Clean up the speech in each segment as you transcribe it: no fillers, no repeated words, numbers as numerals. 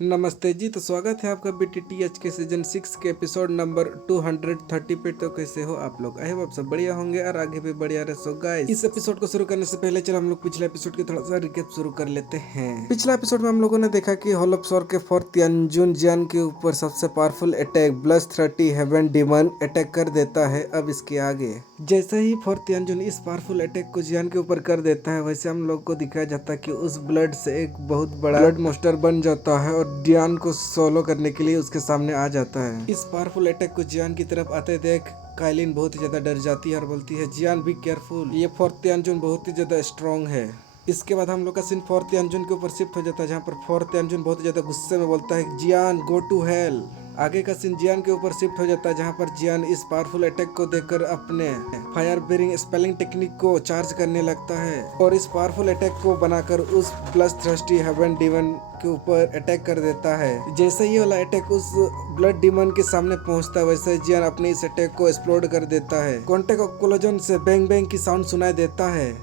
नमस्ते जी। तो स्वागत है आपका बीटीटीएच के सीजन 6 के एपिसोड नंबर 230 पे। तो कैसे हो आप लोग? आई होप आप सब बढ़िया होंगे और आगे भी बढ़िया रहे। सो गाइस, इस एपिसोड को शुरू करने से पहले चलो हम लोग पिछले एपिसोड के थोड़ा सा रिकैप शुरू कर लेते हैं। पिछला एपिसोड में हम लोगों ने देखा कि होलोप्सोर के फोर्थ तियानजुन जियान के ऊपर सबसे powerful attack plus 30 heaven demon attack कर देता है। अब इसके आगे जैसे ही फोर्थ तियानजुन इस पावरफुल अटैक को जियान के ऊपर कर देता है, वैसे हम लोग को दिखाया जाता है कि उस ब्लड से एक बहुत बड़ा ब्लड मॉन्स्टर बन जाता है और जियान को सोलो करने के लिए उसके सामने आ जाता है। इस पावरफुल अटैक को जियान की तरफ आते देख काइलिन बहुत ही ज्यादा डर जाती है और बोलती है, जियान बी केयरफुल, ये फोर्थ तियानजुन बहुत ही ज्यादा स्ट्रॉन्ग है। इसके बाद हम लोग का सीन फोर्थ तियानजुन के ऊपर शिफ्ट हो जाता है, जहाँ पर फोर्थ तियानजुन बहुत ही ज्यादा गुस्से में बोलता है, जियान गो टू हेल। आगे का सीन जियान के ऊपर शिफ्ट हो जाता है, जहाँ पर जियान इस पावरफुल अटैक को देखकर अपने फायर बेरिंग स्पेलिंग टेक्निक को चार्ज करने लगता है और इस पावरफुल अटैक को बनाकर उस प्लस 30 हेवन डिमन के ऊपर अटैक कर देता है। जैसे ये वाला अटैक उस ब्लड डिमन के सामने पहुंचता है, वैसे जियान अपने इस अटैक को एक्सप्लोड कर देता है। कॉन्टेक्ट ऑफ कोलोजन से बैंग बैंग की साउंड सुनाई देता है।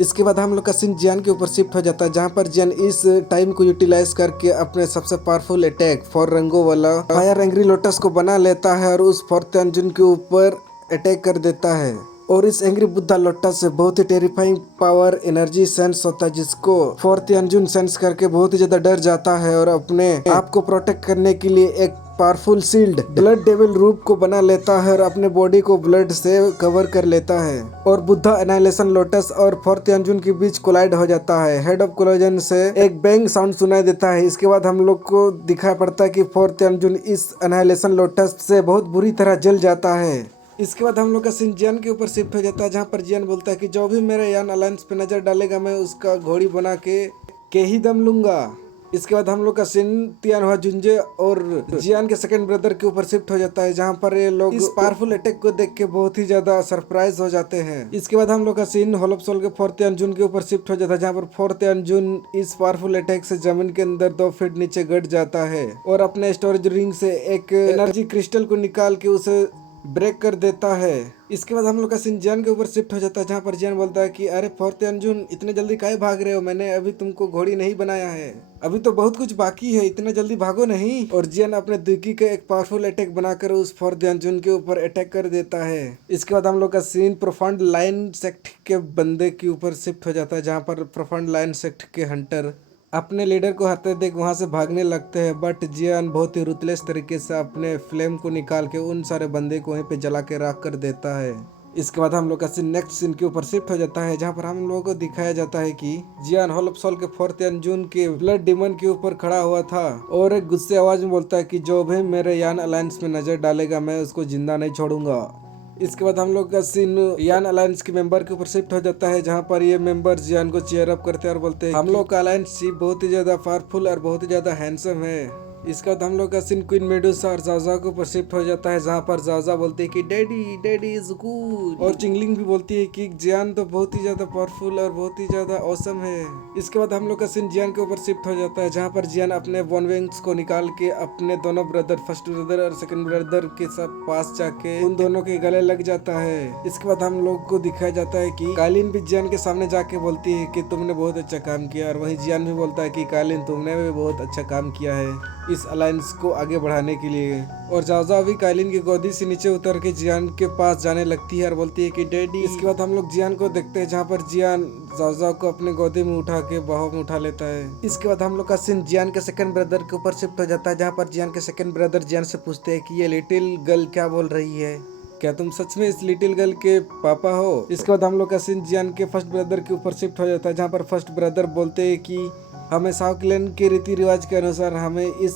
इसके बाद हम लोग का सीन जियान के ऊपर शिफ्ट हो जाता है, जहाँ पर जियान इस टाइम को यूटिलाइज करके अपने सबसे पावरफुल अटैक फोर रंगों वाला फायर एंग्री लोटस को बना लेता है और उस फोर्थ तियानजुन के ऊपर अटैक कर देता है। और इस एंग्री बुद्धा लोटस से बहुत ही टेरिफाइंग पावर एनर्जी सेंस होता है, जिसको फोर्थ तियानजुन सेंस करके बहुत ही ज्यादा डर जाता है और अपने आप को प्रोटेक्ट करने के लिए एक पावरफुल शील्ड ब्लड डेविल रूप को बना लेता है और अपने बॉडी को ब्लड से कवर कर लेता है। और बुद्धा एनाइलेशन लोटस और फोर्थ तियानजुन के बीच कोलाइड हो जाता है। हेड ऑफ कोलोजन से एक बैंग साउंड सुनाई देता है। इसके बाद हम लोग को दिखाई पड़ता है कि फोर्थ तियानजुन इस एनाइलेशन लोटस से बहुत बुरी तरह जल जाता है। इसके बाद हम लोग का सीन जियान के ऊपर शिफ्ट हो जाता है, जहाँ पर जियान बोलता है कि जो भी मेरे यान अलायंस पे नजर डालेगा मैं उसका घोड़ी बना के ही दम लूंगा। इसके बाद हम लोग का सीन तियानहुआ जुंजे और जियान के सेकंड ब्रदर के ऊपर शिफ्ट हो जाता है, जहाँ पर ये लोग इस पावरफुल अटैक को देख के बहुत ही ज्यादा सरप्राइज हो जाते हैं। इसके बाद हम लोग का सीन होलोप्सोल के फोर्थ तियानजुन के ऊपर शिफ्ट हो जाता है, जहाँ पर फोर्थ तियानजुन इस पावरफुल अटैक से जमीन के अंदर 2 फीट नीचे गड़ जाता है और अपने स्टोरेज रिंग से एक एनर्जी क्रिस्टल को निकाल के उसे ब्रेक कर देता है। इसके बाद हम लोग का सीन जियान के ऊपर शिफ्ट हो जाता है, जहाँ पर जियान बोलता है कि अरे फोर्थ तियानजुन इतने जल्दी काहे भाग रहे हो, मैंने अभी तुमको घोड़ी नहीं बनाया है, अभी तो बहुत कुछ बाकी है, इतना जल्दी भागो नहीं। और जियान अपने दुकी का एक पावरफुल अटैक बनाकर उस फोर्थ तियानजुन के ऊपर अटैक कर देता है। इसके बाद हम लोग का सीन प्रोफाउंड लाइन सेक्ट के बंदे के ऊपर शिफ्ट हो जाता है, जहाँ पर प्रोफाउंड लाइन सेक्ट के हंटर अपने लीडर को हत्या देख वहां से भागने लगते हैं, बट जियान बहुत ही रुतलेस तरीके से अपने फ्लेम को निकाल के उन सारे बंदे को वहीं पे जला के राख कर देता है। इसके बाद हम लोग का सीन नेक्स्ट सीन के ऊपर शिफ्ट हो जाता है, जहाँ पर हम लोगों को दिखाया जाता है कि जियान होलोप्सोल के फोर्थ तियानजुन के ब्लड डिमन के ऊपर खड़ा हुआ था और एक गुस्से आवाज में बोलता है कि जो भी मेरे यान अलायंस में नजर डालेगा मैं उसको जिंदा नहीं छोड़ूंगा। इसके बाद हम लोग का सीन यान अलायंस के मेंबर के ऊपर शिफ्ट हो जाता है, जहाँ पर ये मेंबर जियान को चीयर अप करते हैं और बोलते हैं हम लोग का अलायंस शिप बहुत ही ज्यादा पावरफुल और बहुत ही ज्यादा हैंडसम है। इसके बाद हम लोग का सीन क्वीन मेडुसा और जाजा के ऊपर शिफ्ट हो जाता है, जहाँ पर जाजा बोलती है कि डैडी डैडी इज गुड और चिंगलिंग भी बोलती है कि जियान तो बहुत ही ज्यादा पावरफुल और बहुत ही ज्यादा औसम है। इसके बाद हम लोग का सीन जियान के ऊपर शिफ्ट हो जाता है, जहाँ पर जियान अपने वन विंग्स को निकाल के अपने दोनों ब्रदर फर्स्ट ब्रदर और सेकंड ब्रदर के सब पास जाके उन दोनों के गले लग जाता है। इसके बाद हम लोग को दिखाया जाता है कि कालीन भी जियान के सामने जाके बोलती है कि तुमने बहुत अच्छा काम किया, और वहीं जियान भी बोलता है कि कालीन तुमने भी बहुत अच्छा काम किया है इस अलायंस को आगे बढ़ाने के लिए। और जाजा भी काइलिन की गोदी से नीचे उतर के जियान के पास जाने लगती है और बोलती है कि डैडी। इसके बाद हम लोग जियान को देखते हैं, जहाँ पर जियान जाजा को अपने गोदी में उठा के बाहों में उठा लेता है। इसके बाद हम लोग का सीन जियान के सेकंड ब्रदर के ऊपर शिफ्ट हो जाता है, जहाँ पर जियान के सेकंड ब्रदर जियान से पूछते हैं कि ये लिटिल गर्ल क्या बोल रही है, क्या तुम सच में इस लिटिल गर्ल के पापा हो। इसके बाद हम लोग का सीन जियान के फर्स्ट ब्रदर के ऊपर शिफ्ट हो जाता है, जहाँ पर फर्स्ट ब्रदर बोलते हैं कि हमें साउक्लन के रीति रिवाज के अनुसार हमें इस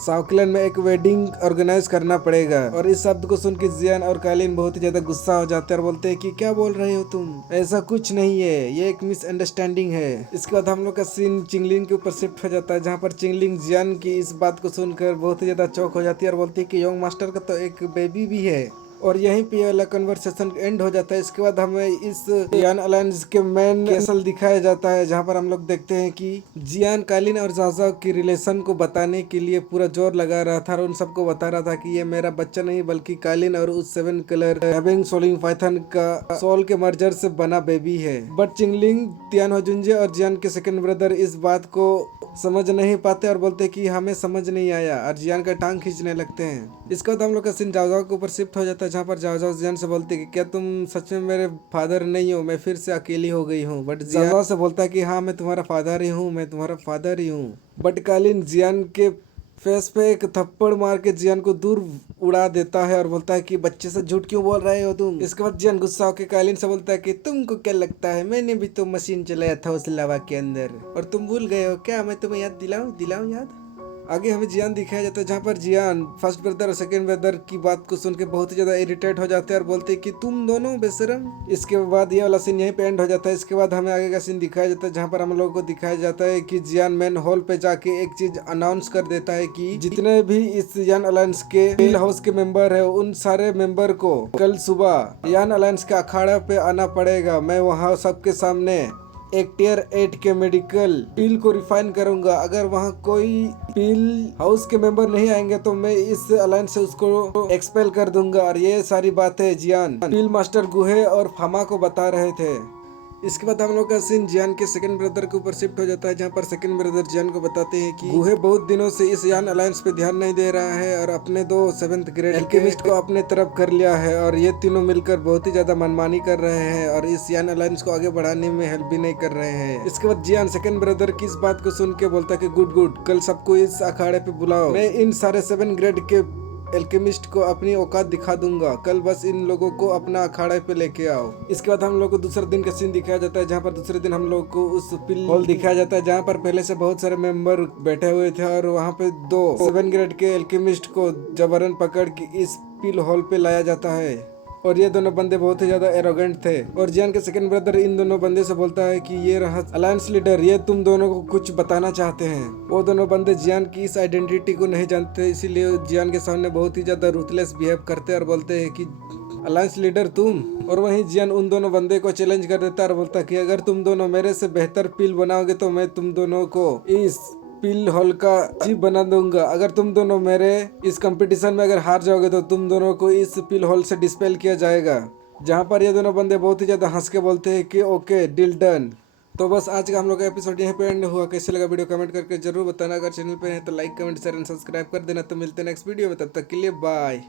साउक्लन में एक वेडिंग ऑर्गेनाइज करना पड़ेगा। और इस शब्द को सुन के जियान और कालीन बहुत ही ज्यादा गुस्सा हो जाते हैं और बोलते हैं कि क्या बोल रहे हो तुम, ऐसा कुछ नहीं है, ये एक मिसअंडरस्टैंडिंग है। इसके बाद हम लोग का सीन चिंगलिंग के ऊपर शिफ्ट हो जाता है, जहाँ पर चिंगलिंग जियान की इस बात को सुनकर बहुत ही ज्यादा चौंक हो जाती है और बोलती है कि योंग मास्टर का तो एक बेबी भी है। और यहीं पे वाला कन्वर्सेशन एंड हो जाता है। इसके बाद हमें इस जियान अलायंस के मेन कैसल दिखाया जाता है, जहाँ पर हम लोग देखते हैं कि जियान कालीन और जाजा की रिलेशन को बताने के लिए पूरा जोर लगा रहा था और उन सबको बता रहा था कि ये मेरा बच्चा नहीं बल्कि कालीन और उस 7 कलर हैविंग सोलिंग पाइथन का सोल के मर्जर से बना बेबी है। बट चिंगलिंग तियानहुआ जुंजे और जियान के सेकंड ब्रदर इस बात को समझ नहीं पाते और बोलते कि हमें समझ नहीं आया और जियान का टांग खींचने लगते हैं। इसके बाद हम लोग का सीन जाओ जाओ के ऊपर शिफ्ट हो जाता है, जहाँ पर जाओ जाओ जियान से बोलते कि क्या तुम सच में मेरे फादर नहीं हो, मैं फिर से अकेली हो गई हूँ। बट जियान से बोलता है कि हाँ मैं तुम्हारा फादर ही हूँ, मैं तुम्हारा फादर ही हूँ। बट कालीन जियान के फेस पे एक थप्पड़ मार के जियान को दूर उड़ा देता है और बोलता है कि बच्चे से झूठ क्यों बोल रहे हो तुम। इसके बाद जियान गुस्सा होकर कालीन से बोलता है कि तुमको क्या लगता है, मैंने भी तो मशीन चलाया था उस लावा के अंदर और तुम भूल गए हो क्या, मैं तुम्हें याद दिलाऊं याद। आगे हमें जियान दिखाया जाता है, जहाँ पर जियान फर्स्ट ब्रदर और सेकंड ब्रदर की बात को सुन के बहुत ही ज्यादा इरिटेट हो जाते हैं और बोलते हैं कि तुम दोनों बेशरम। इसके बाद ये वाला सीन यहीं पे एंड हो जाता है। इसके बाद हमें आगे का सीन दिखाया जाता है, जहाँ पर हम लोगों को दिखाया जाता है कि जियान मैन हॉल पे जाके एक चीज अनाउंस कर देता है कि जितने भी इस यान अलायंस के हिल हाउस के मेंबर है उन सारे मेंबर को कल सुबह यान अलायंस के अखाड़ा पे आना पड़ेगा। मैं वहाँ सबके सामने एक टियर 8 के मेडिकल पिल को रिफाइन करूंगा। अगर वहाँ कोई पिल हाउस के मेंबर नहीं आएंगे तो मैं इस अलायंस से उसको एक्सपेल कर दूंगा। और ये सारी बातें जियान पिल मास्टर गुहे और फामा को बता रहे थे। इसके बाद हम लोग का सीन जियान के सेकंड ब्रदर के ऊपर शिफ्ट हो जाता है, जहाँ पर सेकंड ब्रदर जियान को बताते हैं कि गुहे बहुत दिनों से इस यान अलायंस पे ध्यान नहीं दे रहा है और अपने दो 7th ग्रेड एल्केमिस्ट को अपने तरफ कर लिया है और ये तीनों मिलकर बहुत ही ज्यादा मनमानी कर रहे हैं और इस यान अलायंस को आगे बढ़ाने में हेल्प भी नहीं कर रहे हैं। इसके बाद जियान सेकंड ब्रदर की इस बात को सुन के बोलता है कि गुड कल सबको इस अखाड़े पे बुलाओ, मैं इन सारे 7 ग्रेड के एल्केमिस्ट को अपनी औकात दिखा दूंगा, कल बस इन लोगों को अपना अखाड़े पे लेके आओ। इसके बाद हम लोग को दूसरे दिन का सीन दिखाया जाता है, जहाँ पर दूसरे दिन हम लोग को उस पिल हॉल दिखाया जाता है, जहाँ पर पहले से बहुत सारे मेंबर बैठे हुए थे और वहाँ पे दो 7 ग्रेड के एल्केमिस्ट को जबरन पकड़ के इस पिल हॉल पे लाया जाता है और ये दोनों बंदे बहुत ही ज्यादा एरोगेंट थे। और जियान के सेकंड ब्रदर इन दोनों बंदे से बोलता है कि ये रहा अलायंस लीडर, ये तुम दोनों को कुछ बताना चाहते हैं। वो दोनों बंदे जियान की इस आइडेंटिटी को नहीं जानते, इसीलिए जियान के सामने बहुत ही ज्यादा रूथलेस बिहेव करते हैं और बोलते हैं कि अलायंस लीडर तुम। और वहीं जियान उन दोनों बंदे को चैलेंज कर देता है और बोलता है कि अगर तुम दोनों मेरे से बेहतर पिल बनाओगे तो मैं तुम दोनों को इस पिल हॉल का चीफ बना दूंगा। अगर तुम दोनों मेरे इस कंपटीशन में अगर हार जाओगे तो तुम दोनों को इस पिल हॉल से डिस्पेल किया जाएगा। जहां पर ये दोनों बंदे बहुत ही ज्यादा हंस के बोलते हैं कि ओके डील डन। तो बस आज का हम लोग का एपिसोड यहीं पे एंड हुआ। कैसे लगा वीडियो कमेंट करके जरूर बताना। अगर चैनल पे है तो like comment share and subscribe कर देना। तो मिलते हैं नेक्स्ट वीडियो में, तब तक के लिए बाय।